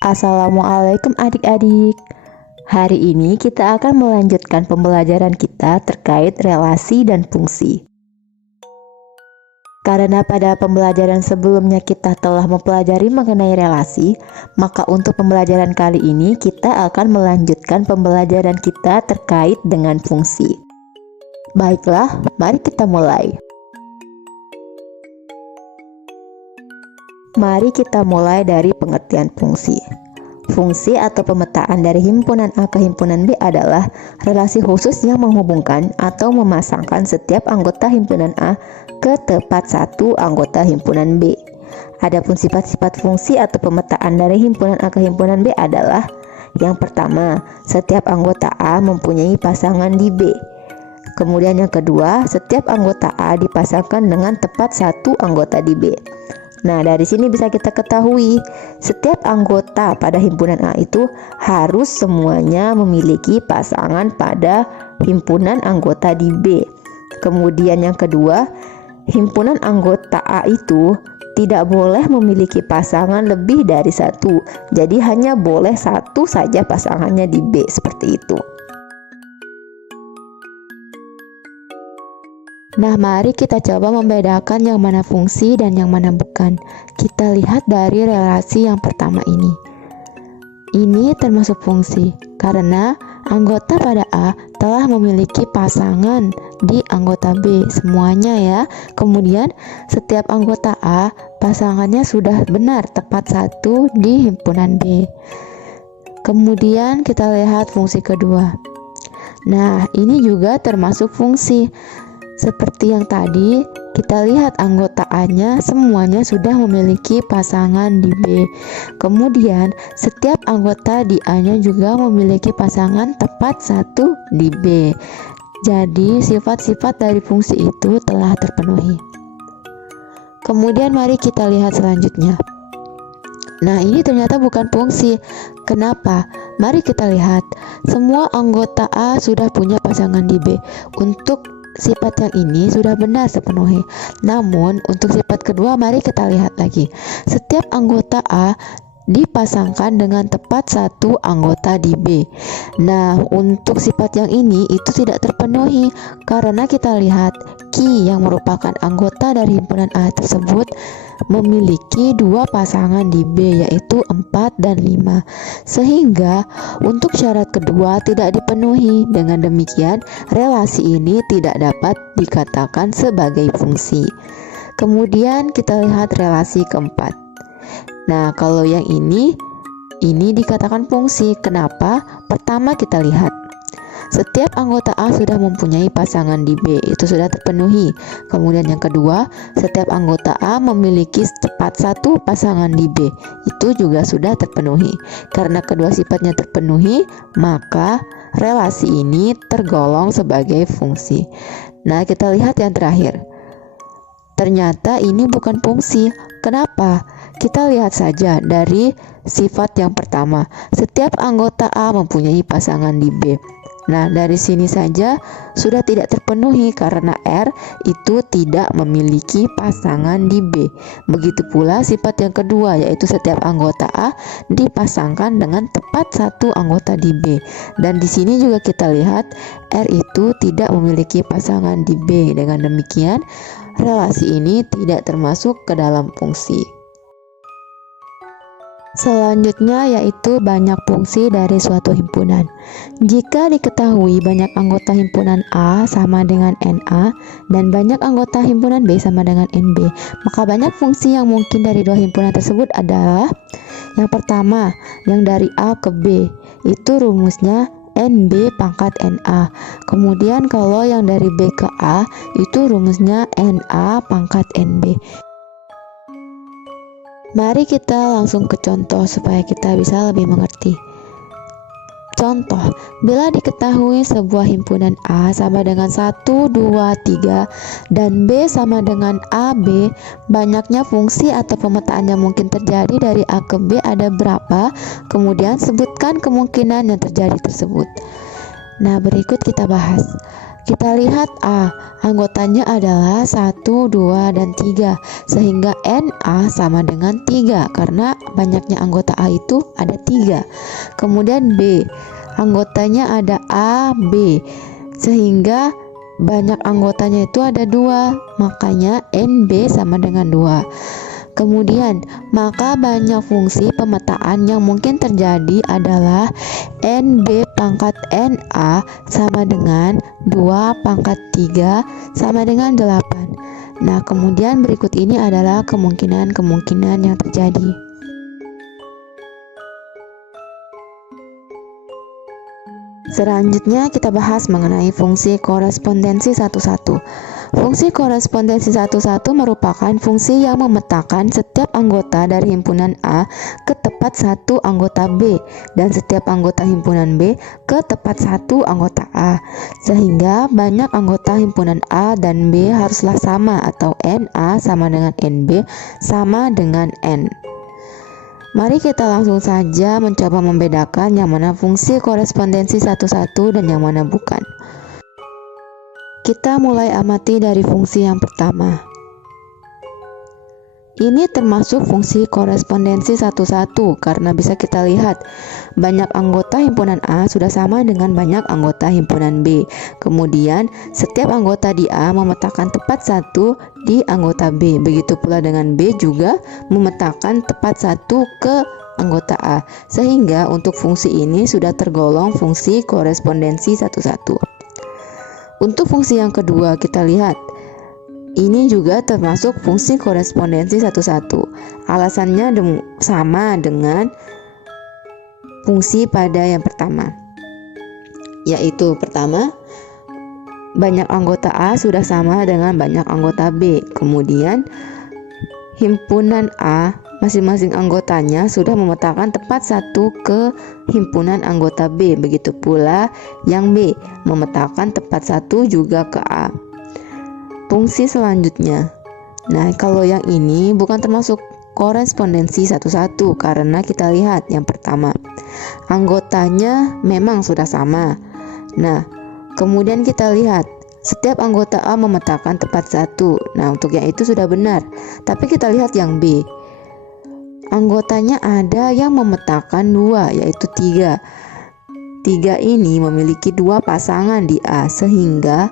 Assalamualaikum adik-adik. Hari ini kita akan melanjutkan pembelajaran kita terkait relasi dan fungsi. Karena pada pembelajaran sebelumnya kita telah mempelajari mengenai relasi, maka untuk pembelajaran kali ini kita akan melanjutkan pembelajaran kita terkait dengan fungsi. Baiklah, mari kita mulai. Mari kita mulai dari pengertian fungsi. Fungsi atau pemetaan dari himpunan A ke himpunan B adalah relasi khusus yang menghubungkan atau memasangkan setiap anggota himpunan A ke tepat satu anggota himpunan B. Adapun sifat-sifat fungsi atau pemetaan dari himpunan A ke himpunan B adalah: yang pertama, setiap anggota A mempunyai pasangan di B. Kemudian yang kedua, setiap anggota A dipasangkan dengan tepat satu anggota di B. Nah, dari sini bisa kita ketahui, setiap anggota pada himpunan A itu harus semuanya memiliki pasangan pada himpunan anggota di B. Kemudian yang kedua, himpunan anggota A itu tidak boleh memiliki pasangan lebih dari satu. Jadi hanya boleh satu saja pasangannya di B, seperti itu. Nah, mari kita coba membedakan yang mana fungsi dan yang mana bukan. Kita lihat dari relasi yang pertama ini. Ini termasuk fungsi, karena anggota pada A telah memiliki pasangan di anggota B, semuanya ya. Kemudian, setiap anggota A, pasangannya sudah benar tepat satu di himpunan B. Kemudian, kita lihat fungsi kedua. Nah, ini juga termasuk fungsi. Seperti yang tadi, kita lihat anggota A-nya semuanya sudah memiliki pasangan di B. Kemudian, setiap anggota di A-nya juga memiliki pasangan tepat satu di B. Jadi, sifat-sifat dari fungsi itu telah terpenuhi. Kemudian, mari kita lihat selanjutnya. Nah, ini ternyata bukan fungsi. Kenapa? Mari kita lihat. Semua anggota A sudah punya pasangan di B. Untuk sifat yang ini sudah benar sepenuhnya. Namun untuk sifat kedua, mari kita lihat lagi. Setiap anggota A dipasangkan dengan tepat satu anggota di B. Nah, untuk sifat yang ini itu tidak terpenuhi karena kita lihat Ki yang merupakan anggota dari himpunan A tersebut memiliki dua pasangan di B, yaitu 4 dan 5. Sehingga untuk syarat kedua tidak dipenuhi. Dengan demikian, relasi ini tidak dapat dikatakan sebagai fungsi. Kemudian kita lihat relasi keempat. Nah, kalau yang ini dikatakan fungsi. Kenapa? Pertama kita lihat. Setiap anggota A sudah mempunyai pasangan di B, itu sudah terpenuhi. Kemudian yang kedua, setiap anggota A memiliki tepat satu pasangan di B, itu juga sudah terpenuhi. Karena kedua sifatnya terpenuhi, maka relasi ini tergolong sebagai fungsi. Nah, kita lihat yang terakhir. Ternyata ini bukan fungsi. Kenapa? Kita lihat saja dari sifat yang pertama. Setiap anggota A mempunyai pasangan di B. Nah, dari sini saja sudah tidak terpenuhi karena R itu tidak memiliki pasangan di B. Begitu pula sifat yang kedua, yaitu setiap anggota A dipasangkan dengan tepat satu anggota di B. Dan di sini juga kita lihat R itu tidak memiliki pasangan di B. Dengan demikian, relasi ini tidak termasuk ke dalam fungsi. Selanjutnya yaitu banyak fungsi dari suatu himpunan. Jika diketahui banyak anggota himpunan A sama dengan NA dan banyak anggota himpunan B sama dengan NB, maka banyak fungsi yang mungkin dari dua himpunan tersebut adalah: yang pertama, yang dari A ke B, itu rumusnya NB pangkat NA. Kemudian kalau yang dari B ke A, itu rumusnya NA pangkat NB. Mari kita langsung ke contoh supaya kita bisa lebih mengerti. Contoh, bila diketahui sebuah himpunan A sama dengan 1, 2, 3 dan B sama dengan AB, banyaknya fungsi atau pemetaan yang mungkin terjadi dari A ke B ada berapa? Kemudian sebutkan kemungkinan yang terjadi tersebut. Nah, berikut kita bahas. Kita lihat A, anggotanya adalah 1, 2, dan 3, sehingga NA sama dengan 3 karena banyaknya anggota A itu ada 3. Kemudian B, anggotanya ada A, B, sehingga banyak anggotanya itu ada 2, makanya NB sama dengan 2. Kemudian, maka banyak fungsi pemetaan yang mungkin terjadi adalah NB pangkat NA sama dengan 2 pangkat 3 sama dengan 8. Nah, kemudian berikut ini adalah kemungkinan-kemungkinan yang terjadi. Selanjutnya kita bahas mengenai fungsi korespondensi satu-satu. Fungsi korespondensi satu-satu merupakan fungsi yang memetakan setiap anggota dari himpunan A ke tepat satu anggota B dan setiap anggota himpunan B ke tepat satu anggota A, sehingga banyak anggota himpunan A dan B haruslah sama atau NA sama dengan NB sama dengan N. Mari kita langsung saja mencoba membedakan yang mana fungsi korespondensi satu-satu dan yang mana bukan. Kita mulai amati dari fungsi yang pertama. Ini termasuk fungsi korespondensi satu-satu karena bisa kita lihat banyak anggota himpunan A sudah sama dengan banyak anggota himpunan B. Kemudian setiap anggota di A memetakan tepat satu di anggota B. Begitu pula dengan B juga memetakan tepat satu ke anggota A. Sehingga untuk fungsi ini sudah tergolong fungsi korespondensi satu-satu. Untuk fungsi yang kedua kita lihat. Ini juga termasuk fungsi korespondensi satu-satu. Alasannya sama dengan fungsi pada yang pertama. Yaitu pertama, banyak anggota A sudah sama dengan banyak anggota B. Kemudian himpunan A, masing-masing anggotanya sudah memetakan tepat satu ke himpunan anggota B. Begitu pula yang B, memetakan tepat satu juga ke A. Fungsi selanjutnya. Nah, kalau yang ini bukan termasuk korespondensi satu-satu karena kita lihat yang pertama, anggotanya memang sudah sama. Nah, kemudian kita lihat setiap anggota A memetakan tepat satu. Nah, untuk yang itu sudah benar. Tapi kita lihat yang B. Anggotanya ada yang memetakan 2, yaitu 3. 3 ini memiliki 2 pasangan di A sehingga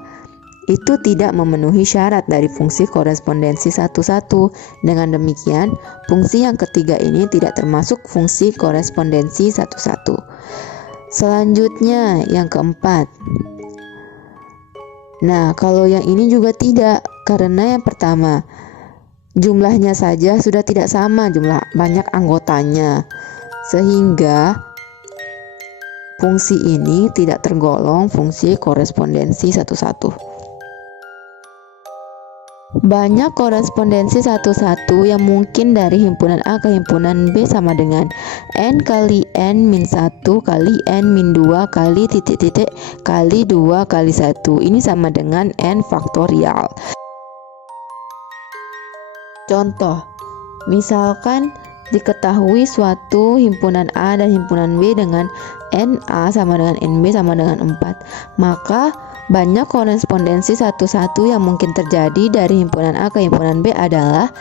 itu tidak memenuhi syarat dari fungsi korespondensi satu-satu. Dengan demikian, fungsi yang ketiga ini tidak termasuk fungsi korespondensi satu-satu. Selanjutnya, yang keempat. Nah, kalau yang ini juga tidak, karena yang pertama, jumlahnya saja sudah tidak sama jumlah banyak anggotanya, sehingga fungsi ini tidak tergolong fungsi korespondensi satu-satu. Banyak korespondensi satu-satu yang mungkin dari himpunan A ke himpunan B sama dengan N kali N min 1 kali N min 2 kali titik-titik kali 2 kali 1. Ini sama dengan N faktorial. Contoh, misalkan diketahui suatu himpunan A dan himpunan B dengan NA sama dengan NB sama dengan 4, maka banyak korespondensi satu-satu yang mungkin terjadi dari himpunan A ke himpunan B adalah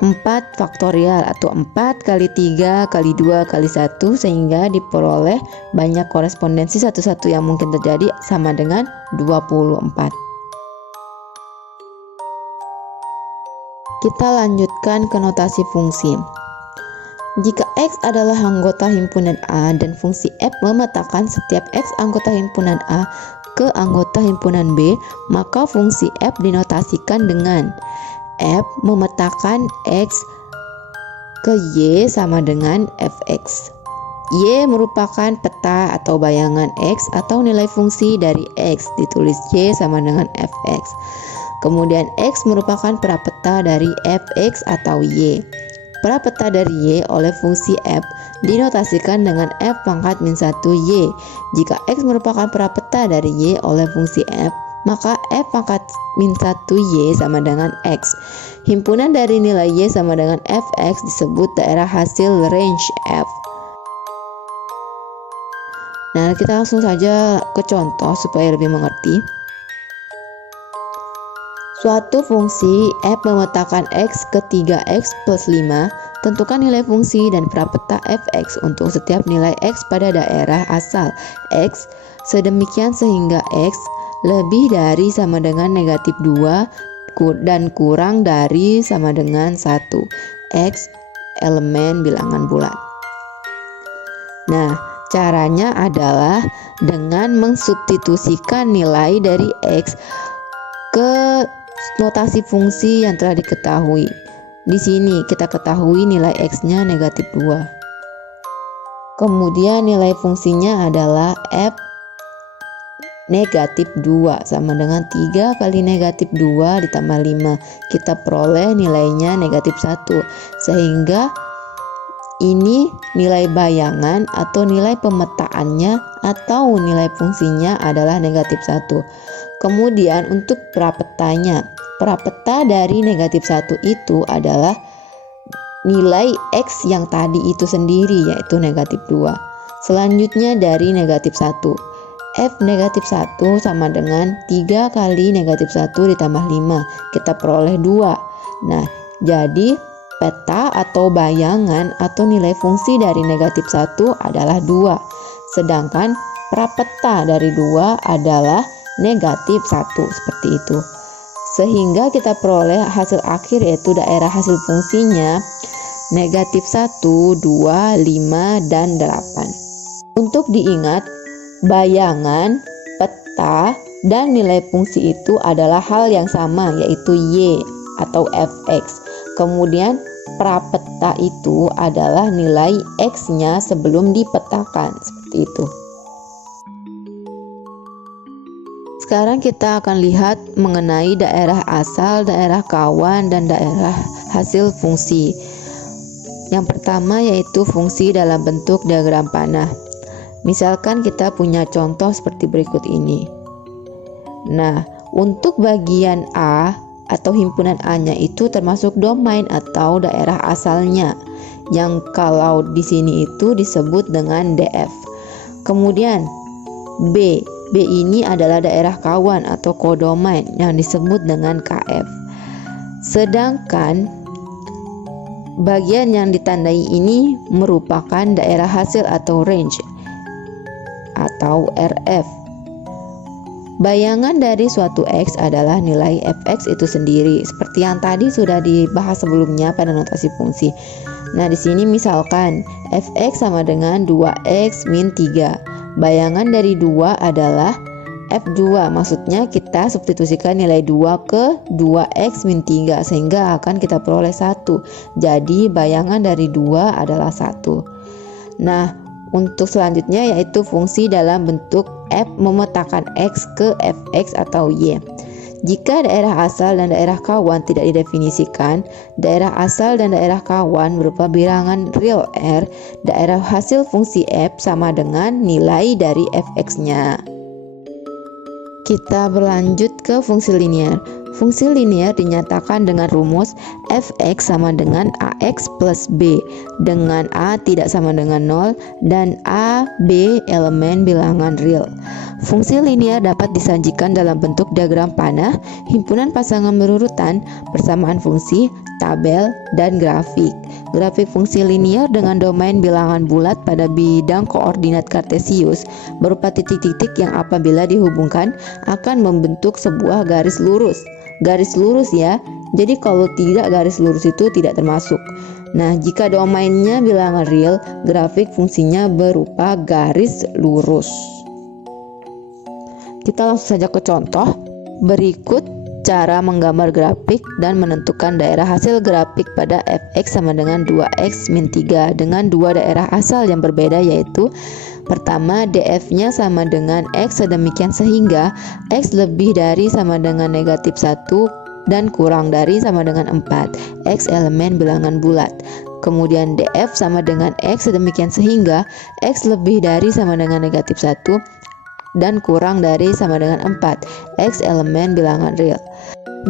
4 faktorial atau 4 kali 3 kali 2 kali 1, sehingga diperoleh banyak korespondensi satu-satu yang mungkin terjadi sama dengan 24. Kita lanjutkan ke notasi fungsi. Jika X adalah anggota himpunan A dan fungsi F memetakan setiap X anggota himpunan A ke anggota himpunan B, maka fungsi F dinotasikan dengan F memetakan X ke Y sama dengan Fx. Y merupakan peta atau bayangan X atau nilai fungsi dari X, ditulis Y sama dengan Fx. Kemudian X merupakan prapeta dari Fx atau Y. Prapeta dari Y oleh fungsi F dinotasikan dengan F pangkat min 1 Y. Jika X merupakan prapeta dari Y oleh fungsi F, maka F pangkat min 1 Y sama dengan X. Himpunan dari nilai Y sama dengan Fx disebut daerah hasil range F. Nah, kita langsung saja ke contoh supaya lebih mengerti. Suatu fungsi f memetakan x ke 3x plus 5, tentukan nilai fungsi dan prapeta fx untuk setiap nilai x pada daerah asal x sedemikian sehingga x lebih dari sama dengan negatif 2 dan kurang dari sama dengan 1. X elemen bilangan bulat. Nah, caranya adalah dengan mensubstitusikan nilai dari x ke notasi fungsi yang telah diketahui. Di sini kita ketahui nilai x-nya negatif 2. Kemudian nilai fungsinya adalah f negatif 2 sama dengan 3 kali negatif 2 ditambah 5. Kita peroleh nilainya negatif 1. Sehingga ini nilai bayangan atau nilai pemetaannya atau nilai fungsinya adalah negatif 1. Kemudian untuk prapetanya, prapeta dari negatif 1 itu adalah nilai x yang tadi itu sendiri, yaitu negatif 2. Selanjutnya dari negatif 1, f negatif 1 sama dengan 3 kali negatif 1 ditambah 5. Kita peroleh 2. Nah, jadi peta atau bayangan atau nilai fungsi dari negatif 1 adalah 2. Sedangkan prapeta dari 2 adalah negatif 1, seperti itu. Sehingga kita peroleh hasil akhir yaitu daerah hasil fungsinya negatif 1, 2, 5, dan 8. Untuk diingat, bayangan, peta, dan nilai fungsi itu adalah hal yang sama yaitu y atau fx. Kemudian prapeta itu adalah nilai x-nya sebelum dipetakan, seperti itu. Sekarang kita akan lihat mengenai daerah asal, daerah kawan, dan daerah hasil fungsi. Yang pertama yaitu fungsi dalam bentuk diagram panah. Misalkan kita punya contoh seperti berikut ini. Nah, untuk bagian A atau himpunan A-nya itu termasuk domain atau daerah asalnya, yang kalau di sini itu disebut dengan DF. Kemudian B ini adalah daerah kawan atau kodomain yang disebut dengan KF. Sedangkan bagian yang ditandai ini merupakan daerah hasil atau range atau RF. Bayangan dari suatu X adalah nilai fx itu sendiri, seperti yang tadi sudah dibahas sebelumnya pada notasi fungsi. Nah, di sini misalkan fx sama dengan 2x min 3. Bayangan dari 2 adalah F2, maksudnya kita substitusikan nilai 2 ke 2x min 3 sehingga akan kita peroleh 1. Jadi bayangan dari 2 adalah 1. Nah, untuk selanjutnya yaitu fungsi dalam bentuk F memetakan x ke fx atau y. Jika daerah asal dan daerah kawan tidak didefinisikan, daerah asal dan daerah kawan berupa bilangan real R, daerah hasil fungsi f sama dengan nilai dari fx-nya. Kita berlanjut ke fungsi linear. Fungsi linear dinyatakan dengan rumus fx sama dengan ax plus b, dengan a tidak sama dengan 0 dan a, b elemen bilangan real. Fungsi linear dapat disajikan dalam bentuk diagram panah, himpunan pasangan berurutan, persamaan fungsi, tabel, dan grafik. Grafik fungsi linear dengan domain bilangan bulat pada bidang koordinat kartesius berupa titik-titik yang apabila dihubungkan akan membentuk sebuah garis lurus. Garis lurus ya, jadi kalau tidak garis lurus itu tidak termasuk. Nah, jika domainnya bilangan real, grafik fungsinya berupa garis lurus. Kita langsung saja ke contoh. Berikut cara menggambar grafik dan menentukan daerah hasil grafik pada fx sama dengan 2x min 3 dengan dua daerah asal yang berbeda, yaitu pertama df-nya sama dengan x sedemikian sehingga x lebih dari sama dengan negatif 1 dan kurang dari sama dengan 4, x elemen bilangan bulat. Kemudian df sama dengan x sedemikian sehingga x lebih dari sama dengan negatif 1 dan kurang dari sama dengan 4, x elemen bilangan real.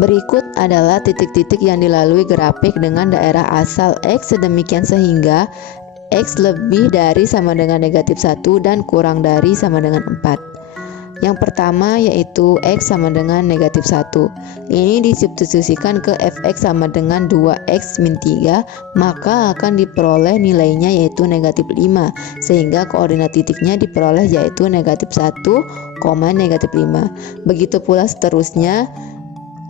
Berikut adalah titik-titik yang dilalui grafik dengan daerah asal x sedemikian sehingga x lebih dari sama dengan negatif 1 dan kurang dari sama dengan 4. Yang pertama yaitu X sama dengan negatif 1. Ini disubstitusikan ke Fx sama dengan 2X min 3, maka akan diperoleh nilainya yaitu negatif 5, sehingga koordinat titiknya diperoleh yaitu negatif 1, negatif 5. Begitu pula seterusnya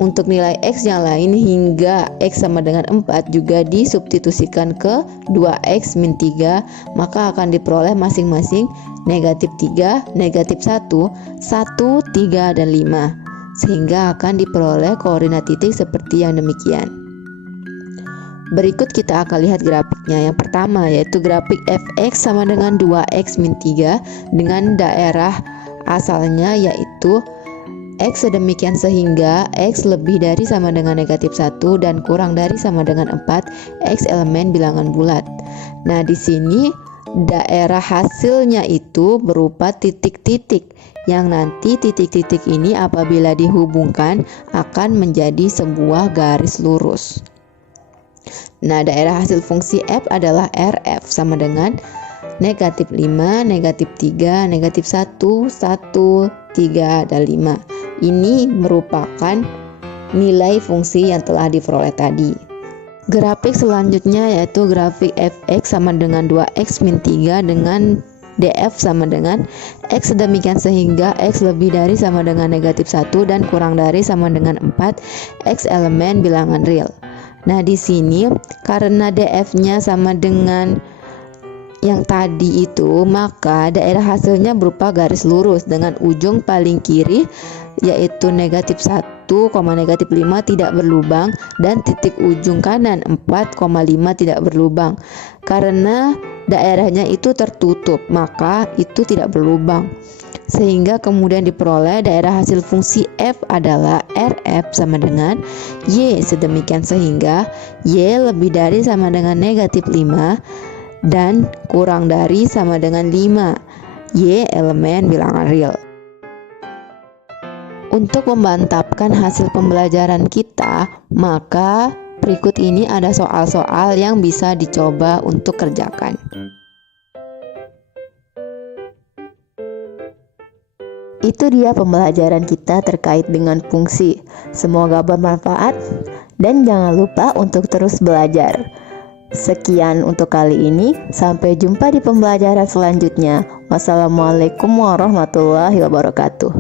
untuk nilai X yang lain hingga X sama dengan 4 juga disubstitusikan ke 2X min 3, maka akan diperoleh masing-masing negatif 3, negatif 1, 1, 3, dan 5, sehingga akan diperoleh koordinat titik seperti yang demikian. Berikut kita akan lihat grafiknya. Yang pertama yaitu grafik Fx sama dengan 2X min 3 dengan daerah asalnya yaitu X sedemikian sehingga X lebih dari sama dengan negatif 1 dan kurang dari sama dengan 4, X elemen bilangan bulat. Nah, di sini daerah hasilnya itu berupa titik-titik, yang nanti titik-titik ini apabila dihubungkan akan menjadi sebuah garis lurus. Nah, daerah hasil fungsi f adalah Rf sama dengan negatif 5, negatif 3, negatif 1, 1, 3, dan 5. Ini merupakan nilai fungsi yang telah diperoleh tadi. Grafik selanjutnya yaitu grafik Fx sama dengan 2X min 3 dengan df sama dengan X sedemikian sehingga X lebih dari sama dengan negatif 1 dan kurang dari sama dengan 4, X elemen bilangan real. Nah, di sini karena df-nya sama dengan yang tadi itu, maka daerah hasilnya berupa garis lurus dengan ujung paling kiri yaitu negatif 1, negatif 5 tidak berlubang dan titik ujung kanan 4,5 tidak berlubang. Karena daerahnya itu tertutup, maka itu tidak berlubang. Sehingga kemudian diperoleh daerah hasil fungsi f adalah Rf sama dengan Y sedemikian sehingga Y lebih dari sama dengan negatif 5 dan kurang dari sama dengan 5, Y elemen bilangan real. Untuk memantapkan hasil pembelajaran kita, maka berikut ini ada soal-soal yang bisa dicoba untuk kerjakan. Itu dia pembelajaran kita terkait dengan fungsi. Semoga bermanfaat dan jangan lupa untuk terus belajar. Sekian untuk kali ini, sampai jumpa di pembelajaran selanjutnya. Wassalamualaikum warahmatullahi wabarakatuh.